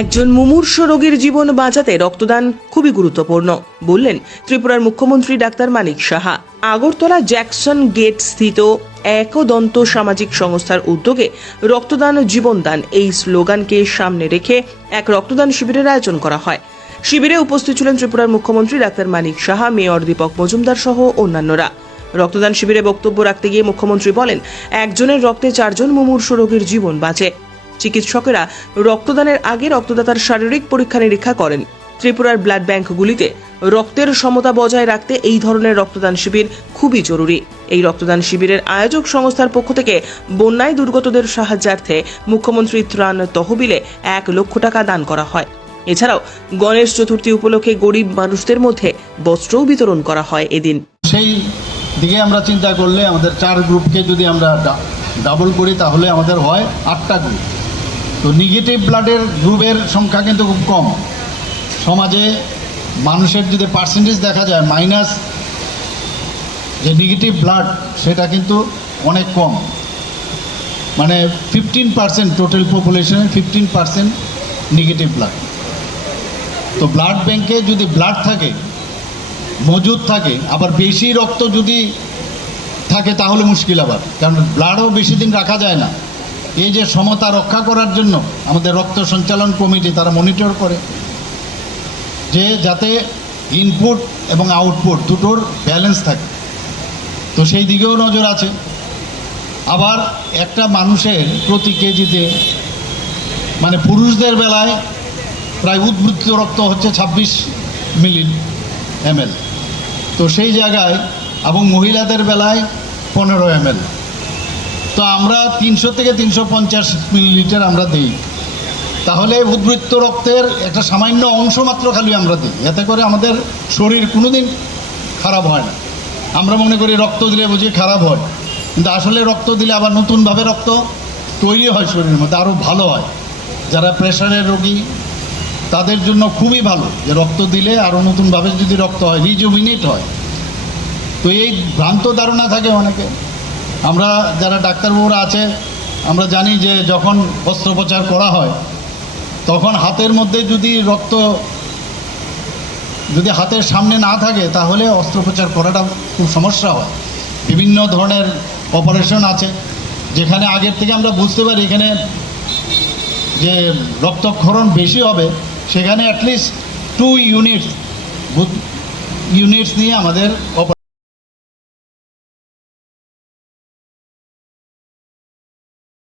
একজন মুমূর্ষ রোগীর জীবন বাঁচাতে রক্তদান খুবই গুরুত্বপূর্ণ, বললেন ত্রিপুরার মুখ্যমন্ত্রী doctor Manik Saha. Agartala Jackson gate স্থিত একদন্ত সামাজিক সংস্থার উদ্যোগে রক্তদান জীবনদান এই স্লোগানকে সামনে রেখে এক রক্তদান শিবিরের আয়োজন করা হয়। শিবিরে উপস্থিত ছিলেন ত্রিপুরার মুখ্যমন্ত্রী ডাক্তার মানিক সাহা, মেয়র দীপক মজুমদার সহ অন্যান্যরা। রক্তদান শিবিরে বক্তব্য রাখতে গিয়ে মুখ্যমন্ত্রী বলেন, একজনের রক্তে চারজন মুমূর্ষ রোগীর জীবন বাঁচে। চিকিৎসকেরা রক্তদানের আগে রক্তদাতার শারীরিক পরীক্ষা নিরীক্ষা করেন। ত্রিপুরার ব্লাড ব্যাংকগুলিতে রক্তের সমতা বজায় রাখতে এই ধরনের রক্তদান শিবির খুবই জরুরি। এই রক্তদান শিবিরের আয়োজক সংস্থার পক্ষ থেকে বন্যায় দুর্গতদের সাহায্যার্থে মুখ্যমন্ত্রী ত্রাণ তহবিলে এক লক্ষ টাকা দান করা হয়। এছাড়াও গণেশ চতুর্থী উপলক্ষে গরিব মানুষদের মধ্যে বস্ত্রও বিতরণ করা হয় এদিন। সেই দিকে আমরা চিন্তা করলে আমাদের চার গ্রুপকে যদি আমরা ডাবল করি তাহলে আমাদের হয় আটটা গ্রুপ তো নেগেটিভ ব্লাডের গ্রুপের সংখ্যা কিন্তু খুব কম। সমাজে মানুষের যদি পার্সেন্টেজ দেখা যায় মাইনাস যে নেগেটিভ ব্লাড সেটা কিন্তু অনেক কম। মানে ফিফটিন পার্সেন্ট টোটাল পপুলেশনের ফিফটিন পার্সেন্ট নেগেটিভ ব্লাড তো ব্লাড ব্যাংকে যদি ব্লাড থাকে, মজুদ থাকে, আবার বেশি রক্ত যদি থাকে, তাহলে মুশকিল আবার। কারণ ব্লাডও বেশি দিন রাখা যায় না। এই যে সমতা রক্ষা করার জন্য আমাদের রক্ত সঞ্চালন কমিটি তারা মনিটর করে যে যাতে ইনপুট এবং আউটপুট দুটোর ব্যালেন্স থাকে। তো সেই দিকেও নজর আছে। আবার একটা মানুষের প্রতি কেজিতে মানে পুরুষদের বেলায় প্রায় উদ্বৃত্ত রক্ত হচ্ছে ছাব্বিশ মিলি এমএল। তো সেই জায়গায় এবং মহিলাদের বেলায় পনেরো এমএল। তো আমরা তিনশো থেকে তিনশো পঞ্চাশ মিলিলিটার আমরা দিই। তাহলে উদ্বৃত্ত রক্তের একটা সামান্য অংশ মাত্র খালি আমরা দিই। এতে করে আমাদের শরীর কোনো দিন খারাপ হয় না। আমরা মনে করি রক্ত দিলে বুঝি খারাপ হয়। কিন্তু আসলে রক্ত দিলে আবার নতুনভাবে রক্ত তৈরি হয় শরীরের মধ্যে, আরও ভালো হয়। যারা প্রেশারের রোগী, তাদের জন্য খুবই ভালো যে রক্ত দিলে আরও নতুনভাবে যদি রক্ত হয় রিজুমিনেট হয়। তো এই ভ্রান্ত ধারণা থাকে অনেকে। আমরা যারা ডাক্তারবাবুরা আছে, আমরা জানি যে যখন অস্ত্রোপচার করা হয়, তখন হাতের মধ্যে যদি রক্ত যদি হাতের সামনে না থাকে, তাহলে অস্ত্রোপচার করাটা খুব সমস্যা হয়। বিভিন্ন ধরনের অপারেশন আছে, যেখানে আগের থেকে আমরা বুঝতে পারি এখানে যে রক্তক্ষরণ বেশি হবে, সেখানে অ্যাটলিস্ট টু ইউনিটস ইউনিটস নিয়ে আমাদের অপারেশন